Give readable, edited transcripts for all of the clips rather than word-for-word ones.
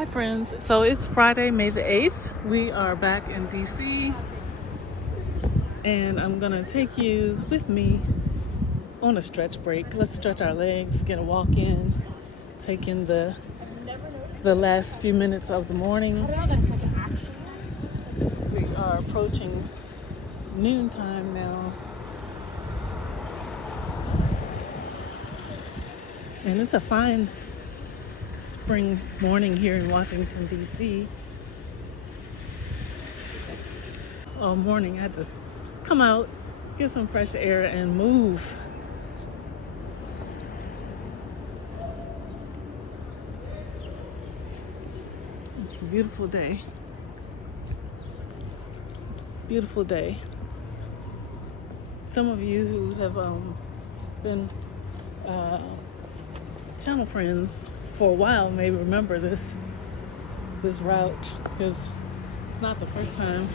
Hi friends, so it's Friday, May the 8th. We are back in DC and I'm gonna take you with me on a stretch break. Let's stretch our legs, get a walk in, take in the last few minutes of the morning. We are approaching noontime now. And it's a fine spring morning here in Washington, D.C. All morning I had to come out, get some fresh air, and move. It's a beautiful day. Beautiful day. Some of you who have been channel friends for a while may remember this route because it's not the first time.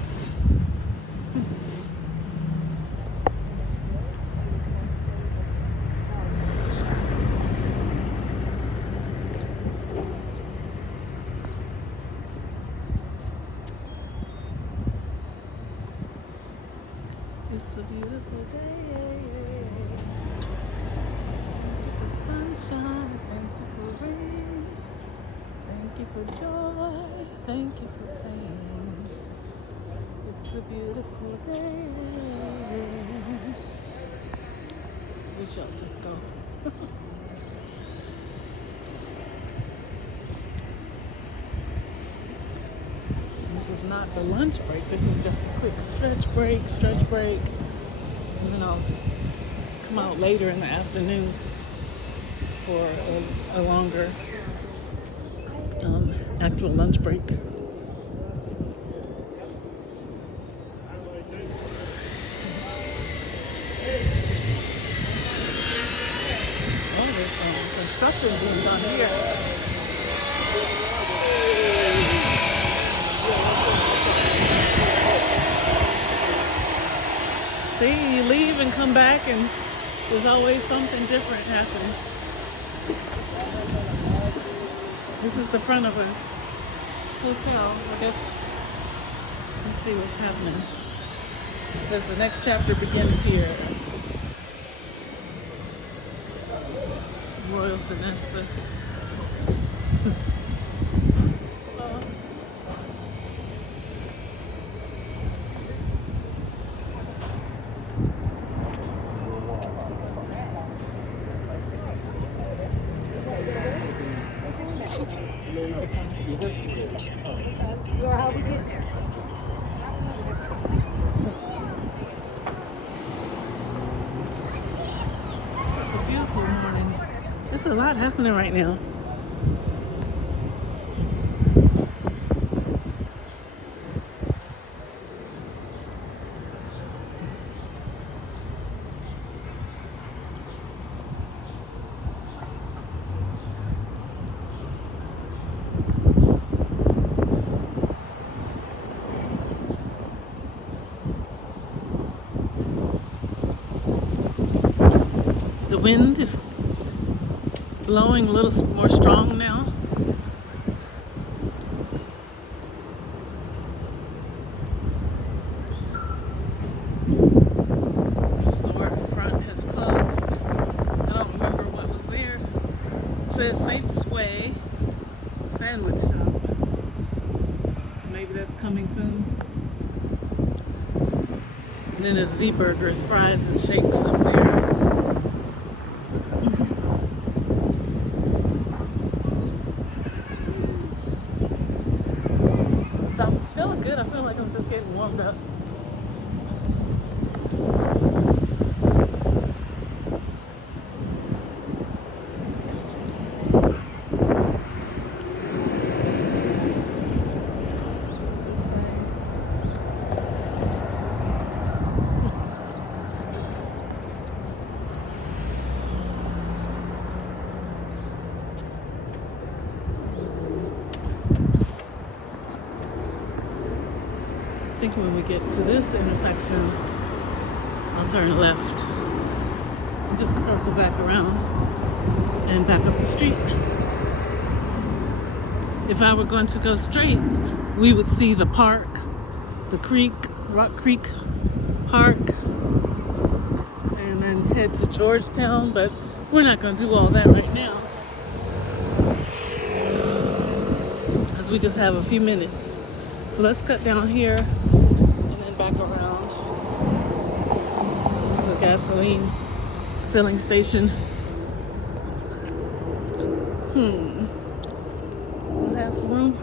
It's a beautiful day. Thank you for sunshine, thank you for rain, thank you for joy, thank you for pain. It's a beautiful day. We shall just go. This is not the lunch break. This is just a quick stretch break. And then I'll come out later in the afternoon for a longer actual lunch break. Oh, there's some construction being done here. See, you leave and come back and there's always something different happening. This is the front of a hotel, I guess. Let's see what's happening. It says the next chapter begins here. Royal Sonesta. It's a beautiful morning. There's a lot happening right now. The wind is blowing a little more strong now. The storefront has closed. I don't remember what was there. It says Saints Way Sandwich Shop. So maybe that's coming soon. And then there's Z-Burgers, fries, and shakes up there. So I'm feeling good. I feel like I'm just getting warmed up. I think when we get to this intersection, I'll turn left and just circle back around and back up the street. if I were going to go straight, we would see the park, the creek, Rock Creek Park, and then head to Georgetown, but we're not going to do all that right now because we just have a few minutes. So let's cut down here and then back around. This is a gasoline filling station. Don't have room.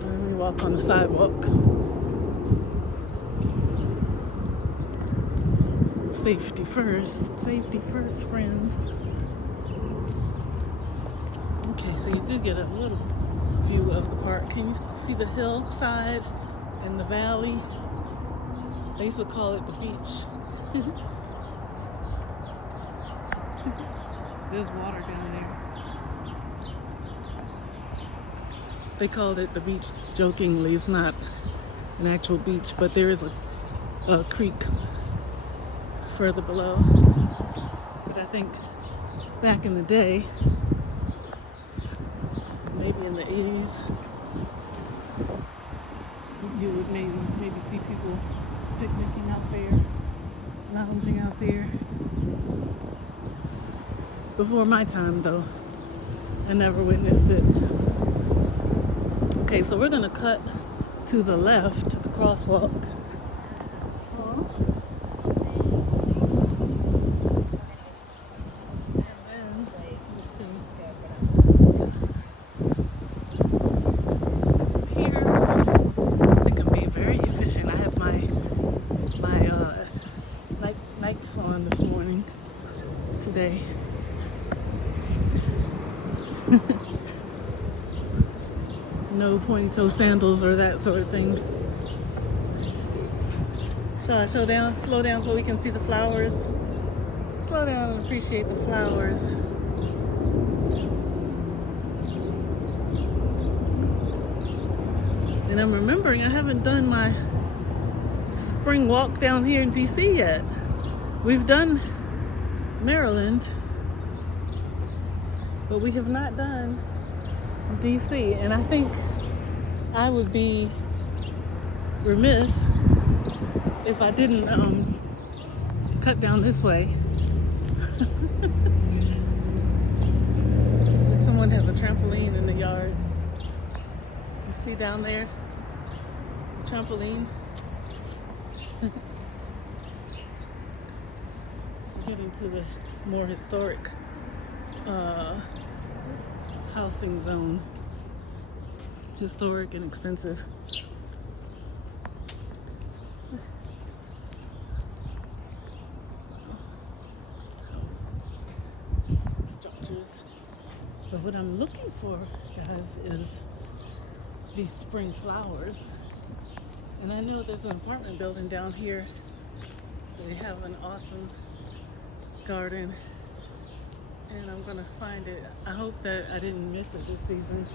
And we walk on the sidewalk. Safety first, friends. Okay, so you do get a little view of the park. Can you see the hillside and the valley? They used to call it the beach. There's water down there. They called it the beach jokingly. It's not an actual beach, but there is a creek further below. But I think back in the day, maybe in the 80s, you would maybe see people picnicking out there, lounging out there. Before my time, though, I never witnessed it. Okay, so we're gonna cut to the left, to the crosswalk. And then, let's see. Here, I think I'm being very efficient. I have my Nikes on this morning, today. No pointy toe sandals or that sort of thing. Shall I slow down so we can see the flowers? Slow down and appreciate the flowers. And I'm remembering I haven't done my spring walk down here in DC yet. We've done Maryland, but we have not done DC, and I think I would be remiss if I didn't cut down this way. Someone has a trampoline in the yard. You see down there? The trampoline. We're getting to the more historic housing zone. Historic and expensive. Structures. But what I'm looking for, guys, is these spring flowers. And I know there's an apartment building down here. They have an awesome garden. And I'm gonna find it. I hope that I didn't miss it this season.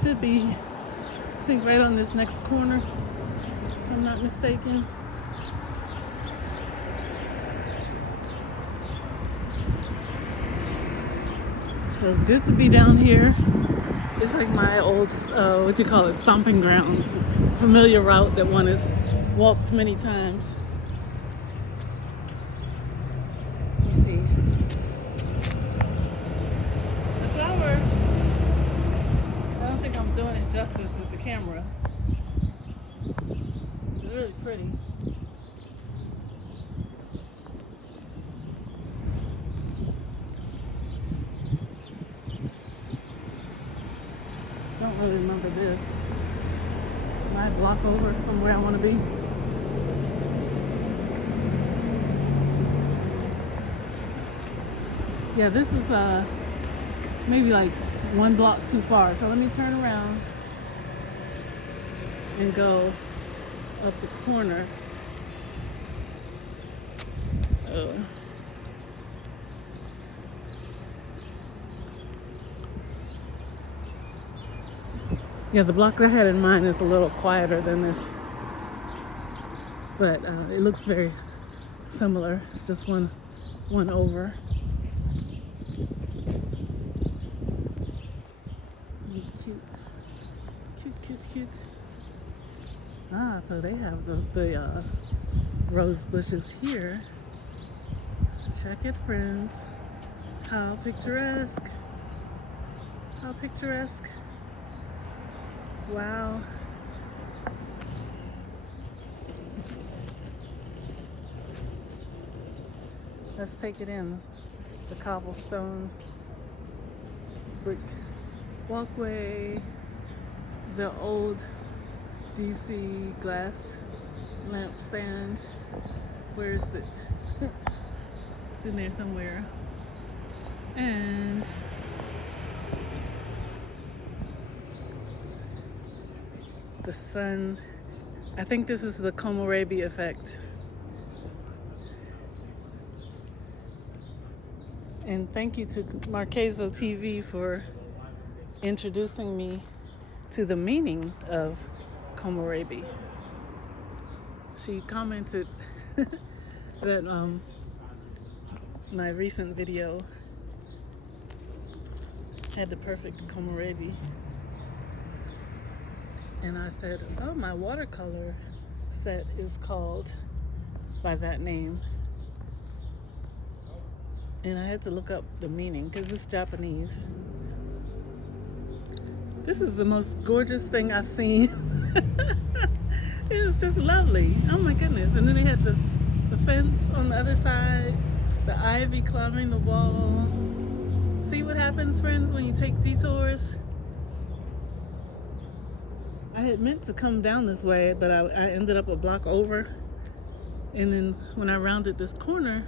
Should be, I think, right on this next corner, if I'm not mistaken. So it's good to be down here. It's like my old, stomping grounds. Familiar route that one has walked many times. Justice with the camera. It's really pretty. Don't really remember this. My block over from where I want to be. Yeah, this is maybe like one block too far. So let me turn around and go up the corner. Oh. Yeah, the block I had in mind is a little quieter than this, but it looks very similar. It's just one one over. Cute, cute, cute, cute. Ah, so they have the rose bushes here. Check it, friends. How picturesque. How picturesque. Wow. Let's take it in. The cobblestone brick walkway, the old DC glass lamp stand. Where is it? It's in there somewhere. And the sun. I think this is the Komorebi effect. And thank you to Marquezo TV for introducing me to the meaning of Komorebi. She commented that my recent video had the perfect Komorebi. And I said, oh, my watercolor set is called by that name. And I had to look up the meaning because it's Japanese. This is the most gorgeous thing I've seen. It was just lovely. Oh my goodness. And then they had the fence on the other side, the ivy climbing the wall. See what happens, friends, when you take detours? I had meant to come down this way, but I ended up a block over. And then when I rounded this corner,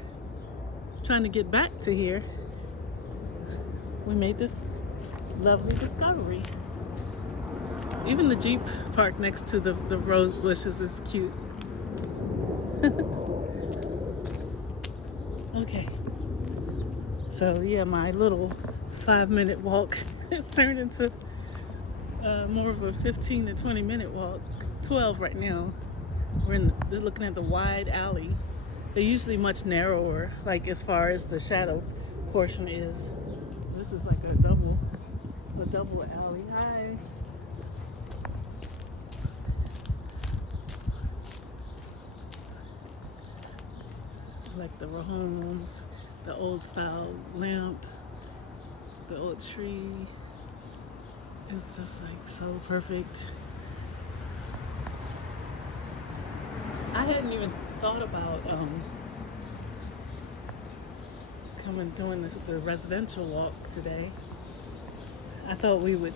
trying to get back to here, we made this lovely discovery. Even the Jeep parked next to the rose bushes is cute. Okay. So yeah, my little 5-minute walk has turned into more of a 15 to 20 minute walk. 12 right now. We're looking at the wide alley. They're usually much narrower, like as far as the shadow portion is. This is like a double alley. Hi. Like the homes, the old style lamp, the old tree. It's just like so perfect. I hadn't even thought about coming doing the residential walk today. I thought we would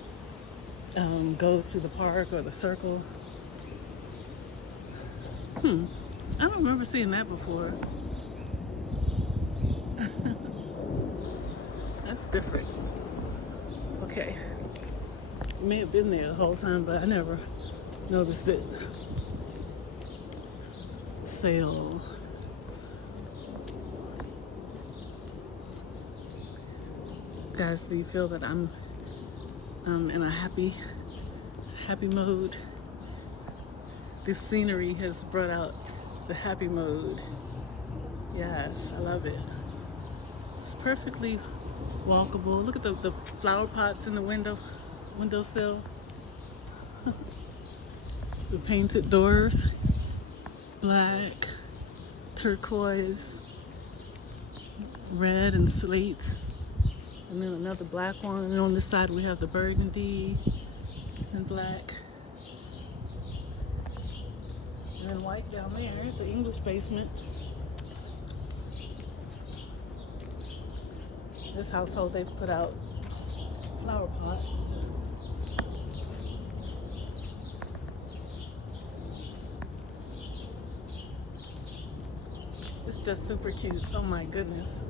go to the park or the circle. I don't remember seeing that before. That's different. Okay. It may have been there the whole time, but I never noticed it. Sale. Guys, do you feel that I'm in a happy mode? This scenery has brought out the happy mode. Yes, I love it. It's perfectly walkable. Look at the flower pots in the windowsill. The painted doors. Black, turquoise, red, and slate. And then another black one. And on this side we have the burgundy and black. And then white down there, the English basement. This household, they've put out flower pots. It's just super cute. Oh my goodness.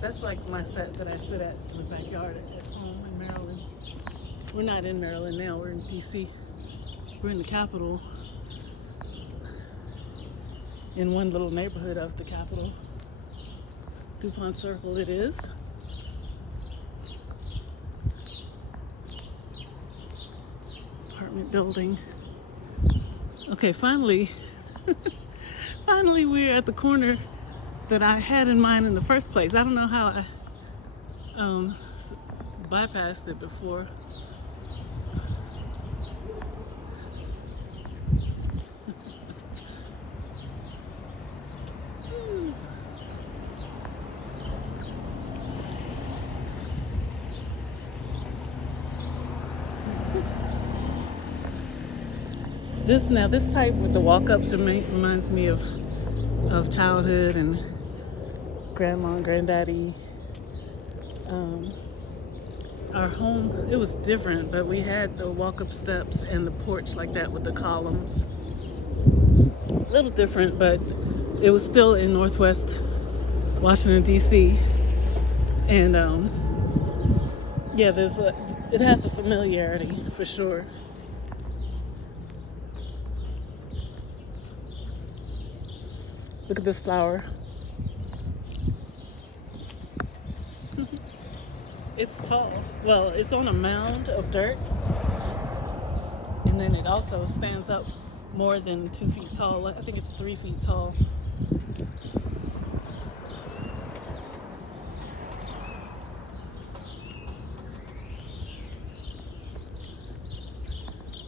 That's like my set that I sit at in the backyard at home in Maryland. We're not in Maryland now, we're in DC. We're in the capital. In one little neighborhood of the capital. Dupont Circle it is. Apartment building. Okay, finally Finally, we're at the corner that I had in mind in the first place. I don't know how I bypassed it before. This type with the walk-ups reminds me of childhood and grandma and granddaddy. Our home, it was different, but we had the walk-up steps and the porch like that with the columns. A little different, but it was still in Northwest Washington, D.C. And yeah, it has a familiarity for sure. Look at this flower. It's tall. Well, it's on a mound of dirt. And then it also stands up more than 2 feet tall. I think it's 3 feet tall.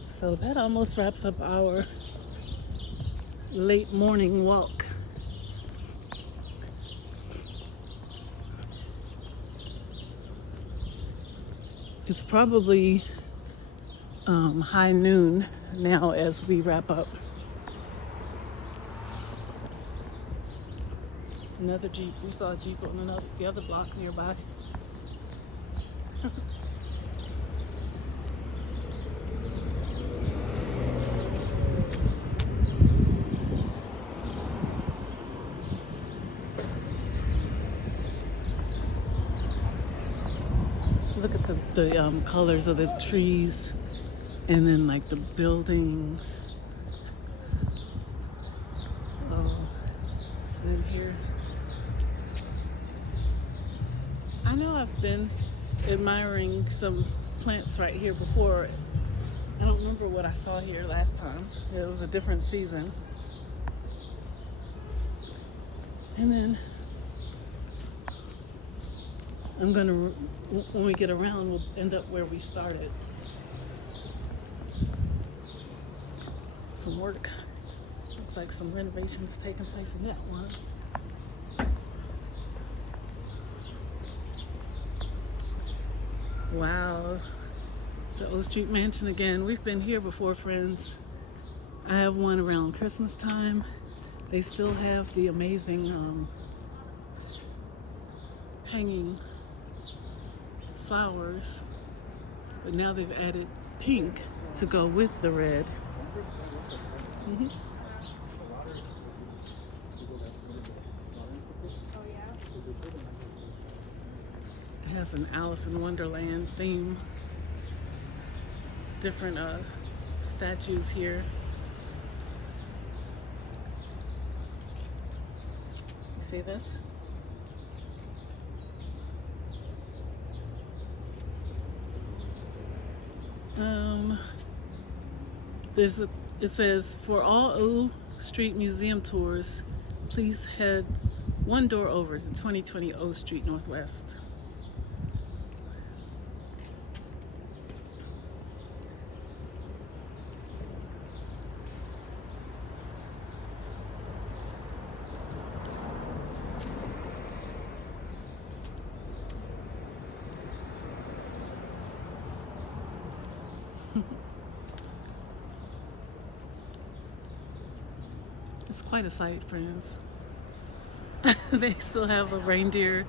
So that almost wraps up our late morning walk. It's probably high noon now as we wrap up. Another Jeep. We saw a Jeep on the other block nearby. Look at the colors of the trees and then like the buildings. Oh, and here. I know I've been admiring some plants right here before. I don't remember what I saw here last time. It was a different season. And then when we get around, we'll end up where we started. Some work. Looks like some renovations taking place in that one. Wow. The O Street Mansion again. We've been here before, friends. I have one around Christmas time. They still have the amazing hanging flowers, but now they've added pink to go with the red. Mm-hmm. It has an Alice in Wonderland theme. Different statues here. You see this? It says, for all O Street Museum tours, please head one door over to 2020 O Street Northwest. It's quite a sight, friends. They still have a reindeer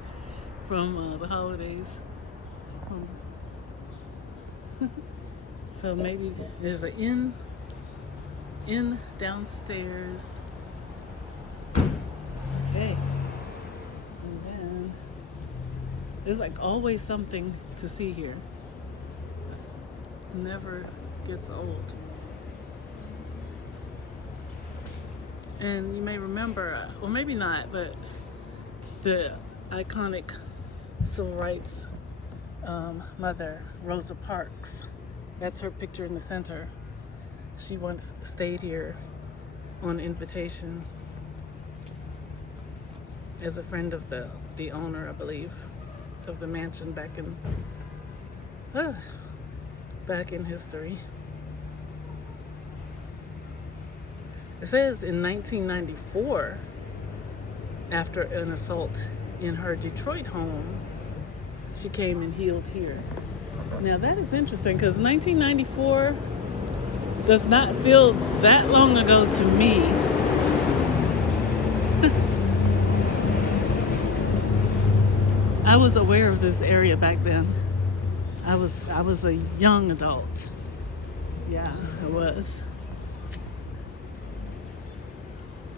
from the holidays. So maybe there's an inn downstairs. Okay. And then there's like always something to see here. It never gets old. And you may remember, or maybe not, but the iconic civil rights mother, Rosa Parks. That's her picture in the center. She once stayed here on invitation. as a friend of the owner, I believe, of the mansion back in history. It says in 1994, after an assault in her Detroit home, she came and healed here. Now that is interesting because 1994 does not feel that long ago to me. I was aware of this area back then. I was a young adult. Yeah, I was.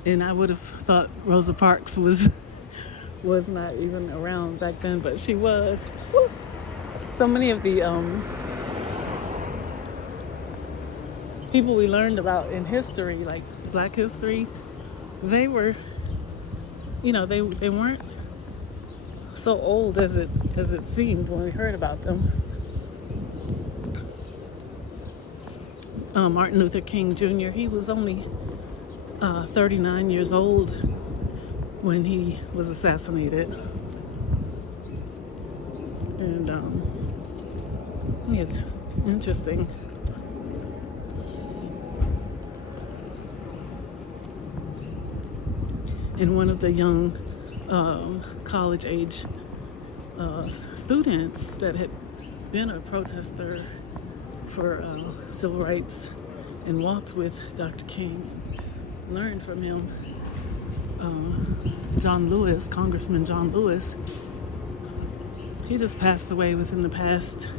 And I would have thought Rosa Parks was not even around back then, but she was. Woo! So many of the people we learned about in history, like Black history, they were, they weren't so old as it seemed when we heard about them. Martin Luther King Jr., he was only 39 years old when he was assassinated. And it's interesting. And one of the young college age students that had been a protester for civil rights and walked with Dr. King, learned from him. John Lewis, Congressman John Lewis, he just passed away within the past,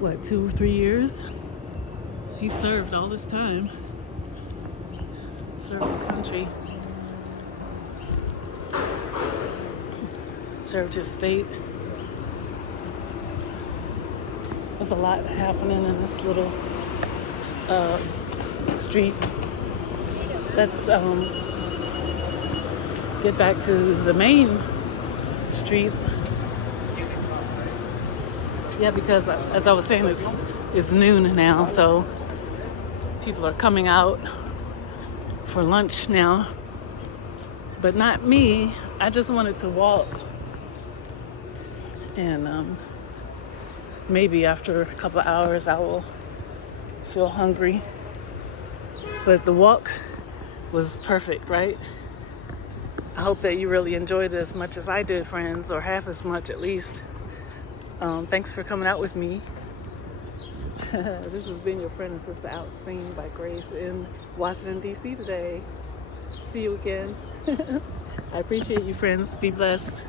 2 or 3 years. He served all this time, served the country, served his state. There's a lot happening in this little street. Let's get back to the main street. Yeah, because as I was saying, it's noon now, so people are coming out for lunch now. But not me. I just wanted to walk. And maybe after a couple of hours I will feel hungry. But the walk was perfect, right? I hope that you really enjoyed it as much as I did, friends, or half as much at least. Thanks for coming out with me. This has been your friend and sister out singing by Grace in Washington, D.C. today. See you again. I appreciate you, friends. Be blessed.